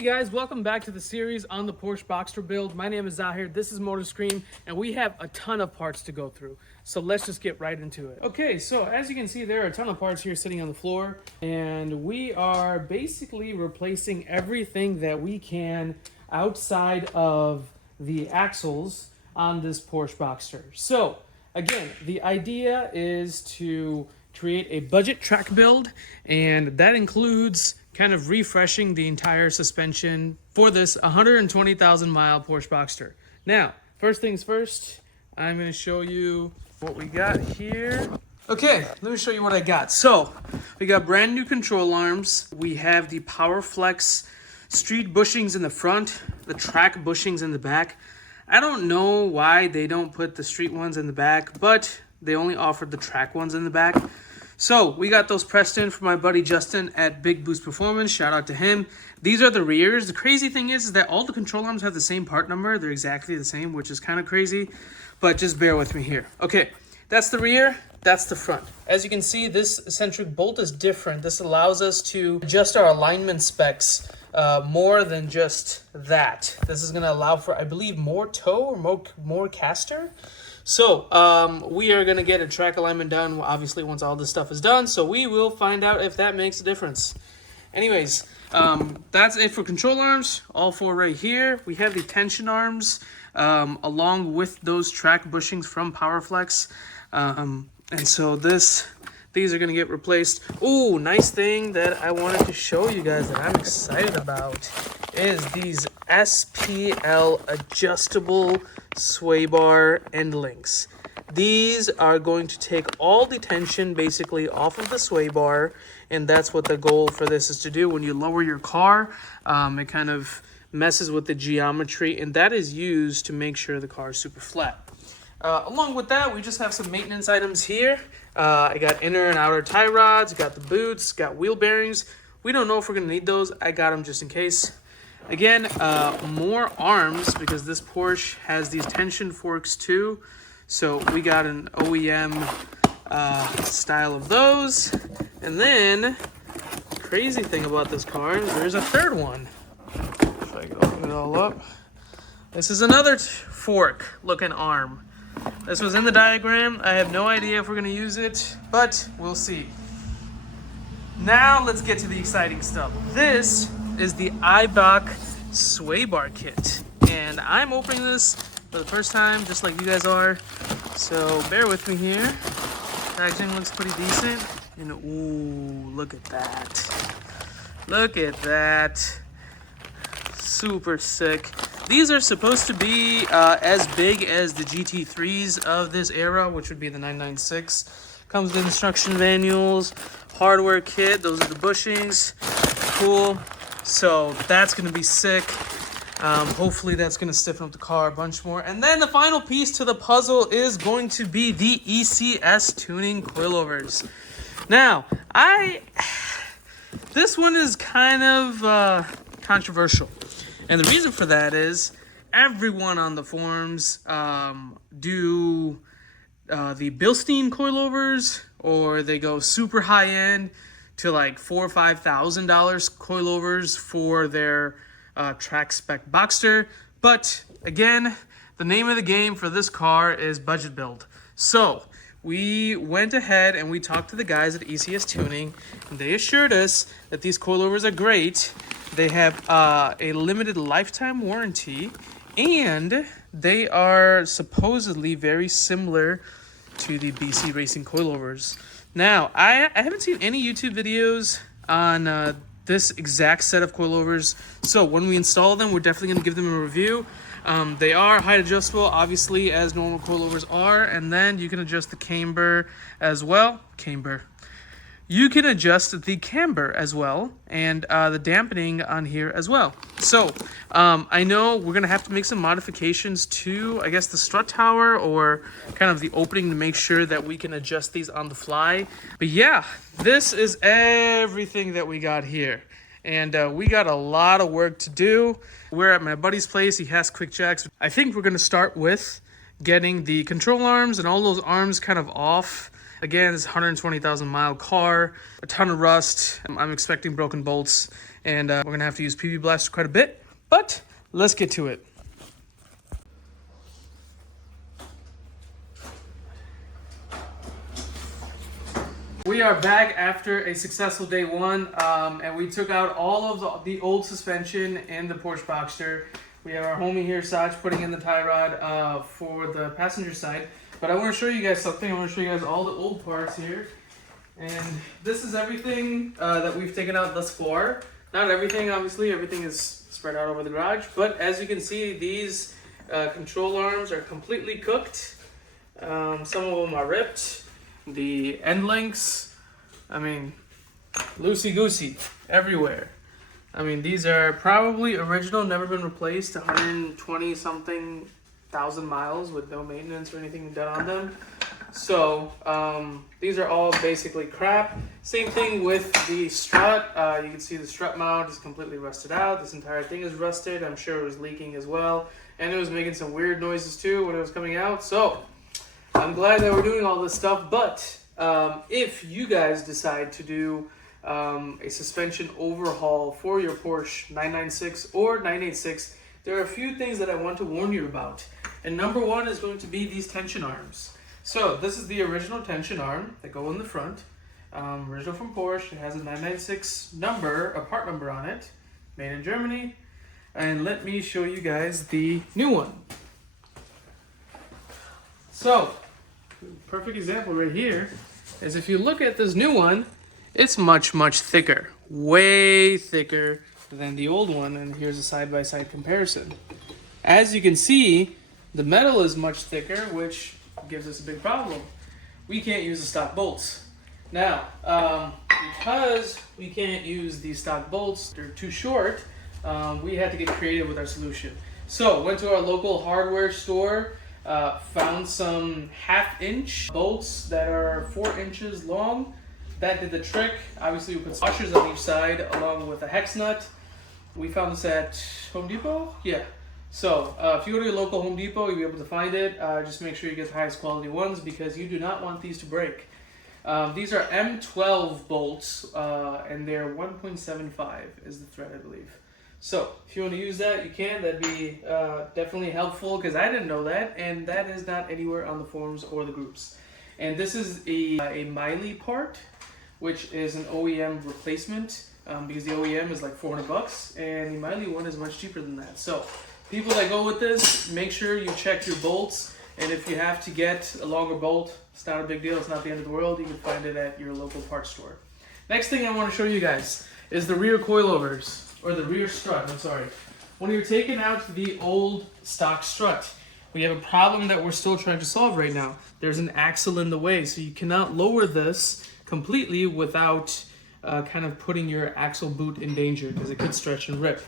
Hey guys, welcome back to the series on the Porsche Boxster build. My name is Zahir, this is Motor Screen, and we have a ton of parts to go through. So let's just get right into it. Okay, so as you can see, there are a ton of parts here sitting on the floor, and we are basically replacing everything that we can outside of the axles on this Porsche Boxster. So again, the idea is to create a budget track build, and that includes kind of refreshing the entire suspension for this 120,000 mile Porsche Boxster. Now, first things first, I'm going to show you what we got here. Okay, let me show you what I got. So, we got brand new control arms. We have the PowerFlex street bushings in the front, the track bushings in the back. I don't know why they don't put the street ones in the back, but they only offered the track ones in the back. So we got those pressed in for my buddy Justin at Big Boost Performance. Shout out to him. These are the rears. The crazy thing is that all the control arms have the same part number. They're exactly the same, which is kind of crazy, but just bear with me here. Okay, that's the rear, that's the front. As you can see, this eccentric bolt is different. This allows us to adjust our alignment specs more than just that. This is gonna allow for, I believe, more toe or more caster. So we are going to get a track alignment done, obviously, once all this stuff is done. So we will find out if that makes a difference. Anyways, that's it for control arms. All four right here. We have the tension arms along with those track bushings from PowerFlex. And so these are going to get replaced. Ooh, nice thing that I wanted to show you guys that I'm excited about is these SPL adjustable sway bar end links. These are going to take all the tension basically off of the sway bar, and that's what the goal for this is to do. When you lower your car, it kind of messes with the geometry, and that is used to make sure the car is super flat. Along with that, we just have some maintenance items here. I got inner and outer tie rods, got the boots, got wheel bearings. We don't know if we're going to need those. I got them just in case. Again, more arms because this Porsche has these tension forks too. So we got an OEM style of those. And then, crazy thing about this car is there's a third one. If I can open it all up. This is another fork looking arm. This was in the diagram. I have no idea if we're going to use it, but we'll see. Now let's get to the exciting stuff. This is the Eibach sway bar kit, and I'm opening this for the first time just like you guys are, so bear with me here. Packaging looks pretty decent, and ooh, look at that, super sick. These are supposed to be as big as the GT3s of this era, which would be the 996. Comes with instruction manuals, hardware kit. Those are the bushings. Cool. So that's going to be sick. Hopefully that's going to stiffen up the car a bunch more. And then the final piece to the puzzle is going to be the ECS Tuning coilovers. Now, this one is kind of controversial. And the reason for that is everyone on the forums do the Bilstein coilovers, or they go super high end to like $4,000 or $5,000 coilovers for their track spec Boxster. But again, the name of the game for this car is budget build. So we went ahead and we talked to the guys at ECS Tuning, and they assured us that these coilovers are great. They have a limited lifetime warranty, and they are supposedly very similar to the BC Racing coilovers. Now, I haven't seen any YouTube videos on this exact set of coilovers, so when we install them, we're definitely going to give them a review. They are height adjustable, obviously, as normal coilovers are, and then you can adjust the camber as well. You can adjust the camber as well, and the dampening on here as well. So I know we're gonna have to make some modifications to, I guess, the strut tower or kind of the opening to make sure that we can adjust these on the fly. But yeah, this is everything that we got here. And we got a lot of work to do. We're at my buddy's place. He has quick checks. I think we're gonna start with getting the control arms and all those arms kind of off. Again, this 120,000 mile car, a ton of rust. I'm expecting broken bolts and we're gonna have to use PV Blaster quite a bit, but let's get to it. We are back after a successful day one, and we took out all of the old suspension in the Porsche Boxster. We have our homie here, Saj, putting in the tie rod for the passenger side. But I want to show you guys something. I want to show you guys all the old parts here. And this is everything that we've taken out thus far. Not everything, obviously. Everything is spread out over the garage. But as you can see, these control arms are completely cooked. Some of them are ripped. The end links, I mean, loosey-goosey everywhere. I mean, these are probably original, never been replaced, 120 something thousand miles with no maintenance or anything done on them. So these are all basically crap. Same thing with the strut. You can see the strut mount is completely rusted out. This entire thing is rusted. I'm sure it was leaking as well. And it was making some weird noises too when it was coming out. So I'm glad that we're doing all this stuff. But if you guys decide to do a suspension overhaul for your Porsche 996 or 986, there are a few things that I want to warn you about. And number one is going to be these tension arms. So this is the original tension arm that go in the front. Original from Porsche. It has a 996 number, a part number on it, made in Germany. And let me show you guys the new one. So, perfect example right here is if you look at this new one, it's much, much thicker. Way thicker than the old one. And here's a side-by-side comparison. As you can see, the metal is much thicker, which gives us a big problem. We can't use the stock bolts. Now, because we can't use these stock bolts, they're too short, we had to get creative with our solution. So, went to our local hardware store, found some 1/2-inch bolts that are 4 inches long. That did the trick. Obviously, we put washers on each side along with a hex nut. We found this at Home Depot? Yeah. So, if you go to your local Home Depot, you'll be able to find it. Just make sure you get the highest quality ones because you do not want these to break. These are M12 bolts, and they're 1.75 is the thread, I believe. So, if you want to use that, you can. That'd be definitely helpful because I didn't know that, and that is not anywhere on the forums or the groups. And this is a Miley part, which is an OEM replacement, because the OEM is like $400, and the Miley one is much cheaper than that. So, people that go with this, make sure you check your bolts, and if you have to get a longer bolt, it's not a big deal, it's not the end of the world, you can find it at your local parts store. Next thing I want to show you guys is the rear coilovers, or the rear strut, I'm sorry. When you're taking out the old stock strut, we have a problem that we're still trying to solve right now. There's an axle in the way, so you cannot lower this completely without kind of putting your axle boot in danger, because it could stretch and rip.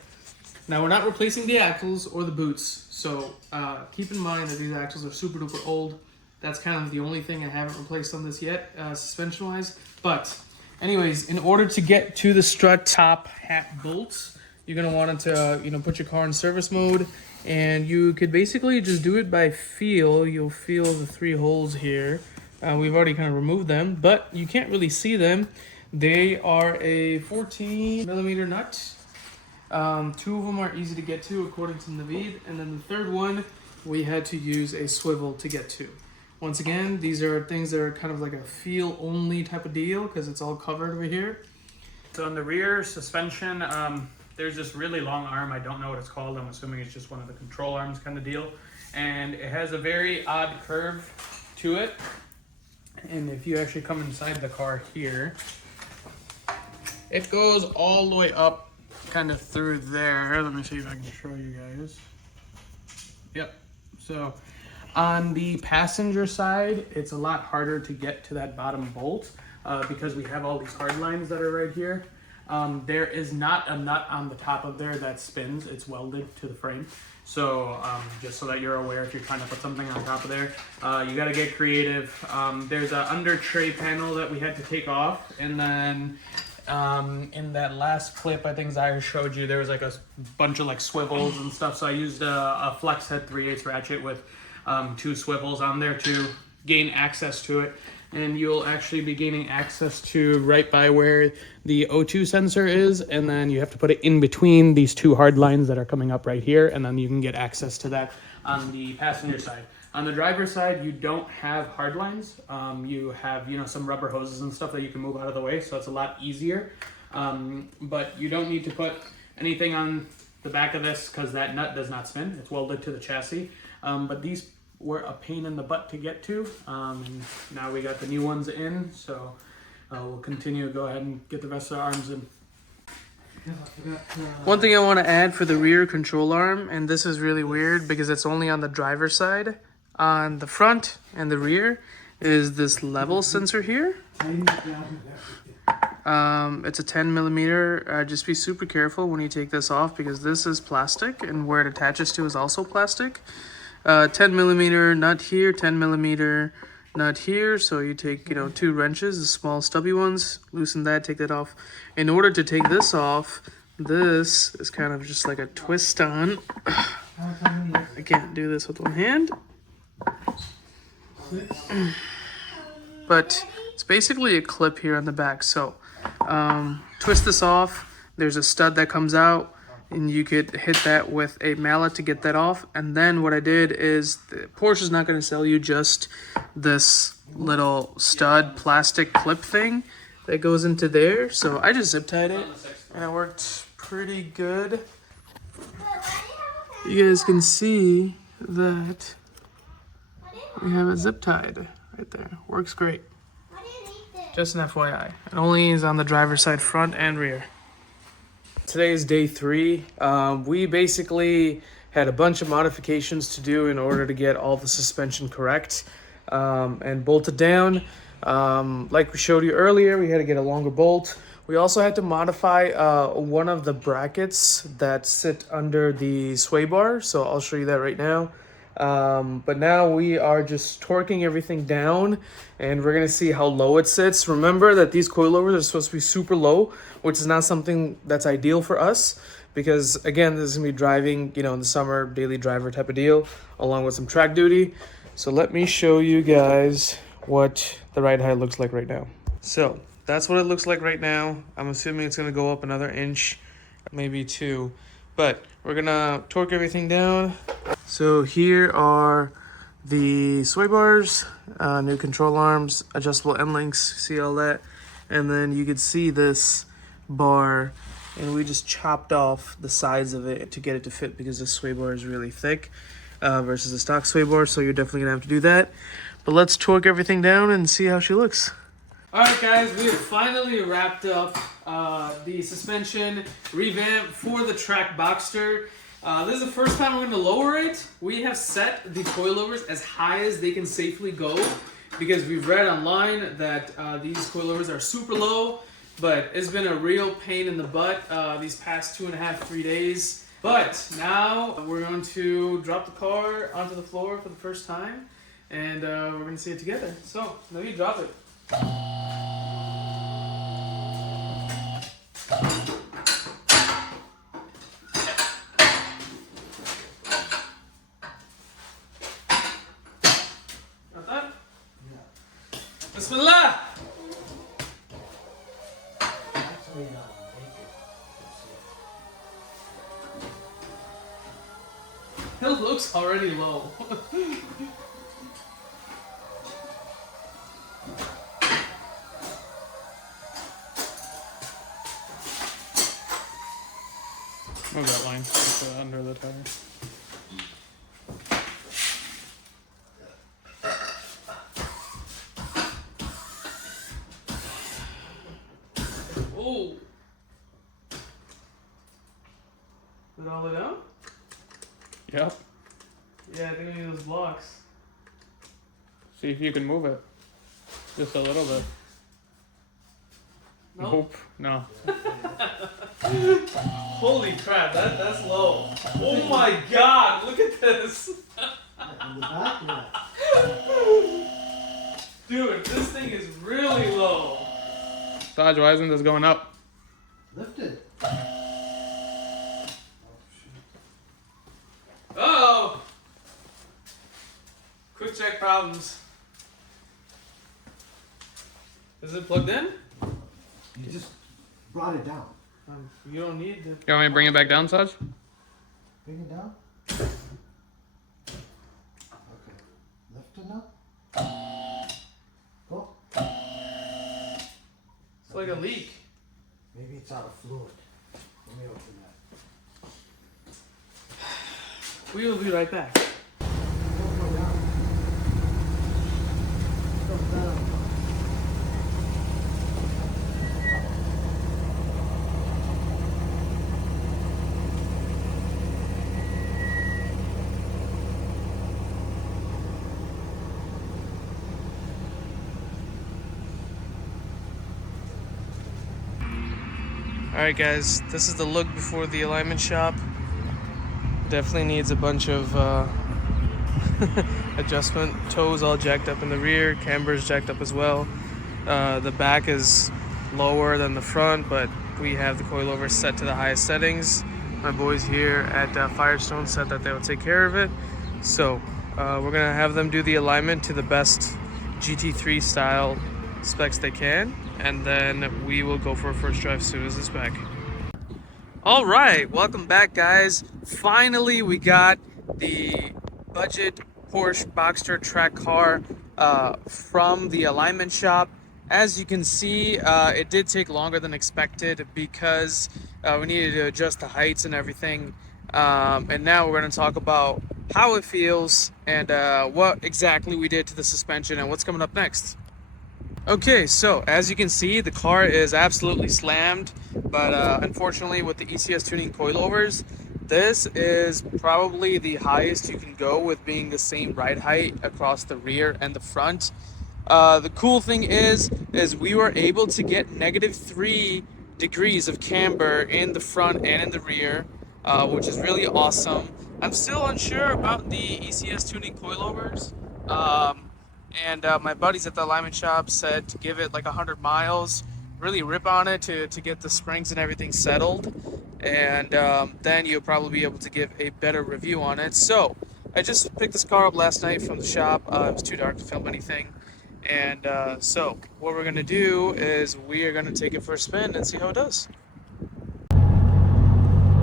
Now, we're not replacing the axles or the boots, so keep in mind that these axles are super duper old. That's kind of the only thing I haven't replaced on this yet, suspension-wise. But anyways, in order to get to the strut top hat bolts, you're going to want to put your car in service mode, and you could basically just do it by feel. You'll feel the 3 holes here. We've already kind of removed them, but you can't really see them. They are a 14 millimeter nut. 2 of them are easy to get to according to Naveed, and then the third one we had to use a swivel to get to. Once again, these are things that are kind of like a feel only type of deal because it's all covered over here. So in the rear suspension, there's this really long arm. I don't know what it's called. I'm assuming it's just one of the control arms kind of deal. And it has a very odd curve to it. And if you actually come inside the car here, it goes all the way up kind of through there. Let me see if I can show you guys. Yep. So on the passenger side, it's a lot harder to get to that bottom bolt because we have all these hard lines that are right here. There is not a nut on the top of there that spins. It's welded to the frame. So just so that you're aware, if you're trying to put something on top of there, you got to get creative. There's an under tray panel that we had to take off, and then in that last clip I think Zaire showed you, there was like a bunch of like swivels and stuff, so I used a flex head 3/8 ratchet with 2 swivels on there to gain access to it. and you'll actually be gaining access to right by where the O2 sensor is, and then you have to put it in between these two hard lines that are coming up right here, and then you can get access to that on the passenger side. On the driver's side, you don't have hard lines. You have, you know, some rubber hoses and stuff that you can move out of the way, so it's a lot easier. But you don't need to put anything on the back of this because that nut does not spin. It's welded to the chassis. But these were a pain in the butt to get to. And now we got the new ones in, so we'll continue to go ahead and get the rest of the arms in. One thing I want to add for the rear control arm, and this is really weird because it's only on the driver's side. On the front and the rear is this level sensor here. It's a 10 millimeter. Just be super careful when you take this off because this is plastic and where it attaches to is also plastic. 10 millimeter nut here, 10 millimeter nut here. So you take, you know, 2 wrenches, the small stubby ones, loosen that, take that off. In order to take this off, this is kind of just like a twist on. I can't do this with one hand. But it's basically a clip here on the back. So twist this off. There's a stud that comes out, and you could hit that with a mallet to get that off. And then what I did is Porsche is not going to sell you just this little stud plastic clip thing that goes into there. So I just zip tied it, and it worked pretty good. You guys can see that we have it zip tied right there. Works great. Just an FYI. It only is on the driver's side, front and rear. Today is day 3. We basically had a bunch of modifications to do in order to get all the suspension correct and bolted down. Like we showed you earlier, we had to get a longer bolt. We also had to modify one of the brackets that sit under the sway bar. So I'll show you that right now. But now we are just torquing everything down, and we're gonna see how low it sits. Remember that these coilovers are supposed to be super low, which is not something that's ideal for us because, again, this is gonna be driving, you know, in the summer, daily driver type of deal, along with some track duty. So let me show you guys what the ride height looks like right now. So that's what it looks like right now. I'm assuming it's gonna go up another inch, maybe 2, but we're gonna torque everything down. So here are the sway bars, new control arms, adjustable end links, see all that. And then you can see this bar, and we just chopped off the sides of it to get it to fit because this sway bar is really thick versus the stock sway bar, so you're definitely gonna have to do that. But let's torque everything down and see how she looks. All right, guys, we have finally wrapped up the suspension revamp for the track Boxster. This is the first time we're going to lower it. We have set the coilovers as high as they can safely go because we've read online that these coilovers are super low, but it's been a real pain in the butt these past 2.5, 3 days. But now we're going to drop the car onto the floor for the first time, and we're going to see it together. So, let me drop it. Got that? Yeah. Bismillah! It looks already low. Move that line under the tire. Oh! Is it all the way down? Yep. Yeah, I think I need those blocks. See if you can move it. Just a little bit. Nope. No. Holy crap, that's low. Oh my god, look at this. Dude, this thing is really low. Dodge, why isn't this going up? Lift it. Uh-oh. Quick check problems. Is it plugged in? You just brought it down. You don't need to. You want me to bring it back down, Saj? Bring it down. Okay. Lift it up. Go. It's like a leak. Maybe it's out of fluid. Let me open that. We will be right back. Don't go down. Go down. Alright guys, this is the look before the alignment shop. Definitely needs a bunch of adjustment. Toes all jacked up in the rear, camber's jacked up as well. The back is lower than the front, but we have the coilover set to the highest settings. My boys here at Firestone said that they would take care of it. So we're gonna have them do the alignment to the best GT3 style specs they can, and then we will go for a first drive as soon as it's back. All right, welcome back guys. Finally we got the budget Porsche Boxster track car from the alignment shop. As you can see, it did take longer than expected because we needed to adjust the heights and everything, and now we're going to talk about how it feels and what exactly we did to the suspension and what's coming up next. Okay, so as you can see, the car is absolutely slammed, but unfortunately with the ECS Tuning coilovers, this is probably the highest you can go with being the same ride height across the rear and the front. The cool thing is we were able to get -3 degrees of camber in the front and in the rear, which is really awesome. I'm still unsure about the ECS Tuning coilovers. And my buddies at the alignment shop said to give it like 100 miles, really rip on it to get the springs and everything settled, and then you'll probably be able to give a better review on it. So I just picked this car up last night from the shop. It was too dark to film anything, and so what we're gonna do is we are gonna take it for a spin and see how it does.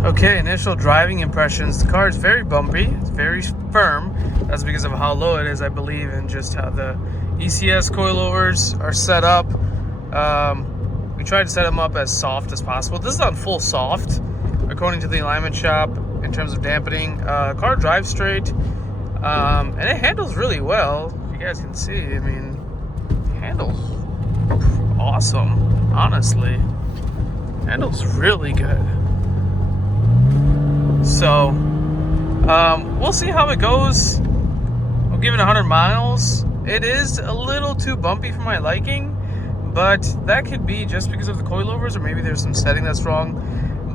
Okay, initial driving impressions. The car is very bumpy, it's very firm. That's because of how low it is, I believe, and just how the ECS coilovers are set up. We tried to set them up as soft as possible. This is on full soft, according to the alignment shop, in terms of dampening. Car drives straight, and it handles really well. You guys can see, I mean, it handles awesome, honestly. Handles really good. So, we'll see how it goes. We'll give it 100 miles. It is a little too bumpy for my liking, but that could be just because of the coilovers, or maybe there's some setting that's wrong.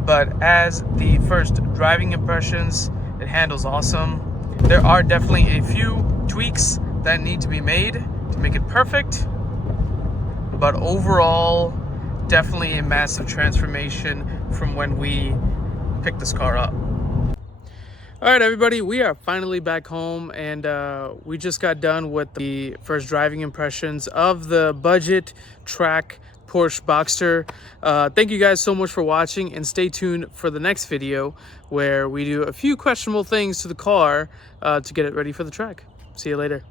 But as the first driving impressions, it handles awesome. There are definitely a few tweaks that need to be made to make it perfect, but overall, definitely a massive transformation from when we picked this car up. All right, everybody, we are finally back home, and we just got done with the first driving impressions of the budget track Porsche Boxster. Thank you guys so much for watching, and stay tuned for the next video where we do a few questionable things to the car to get it ready for the track. See you later.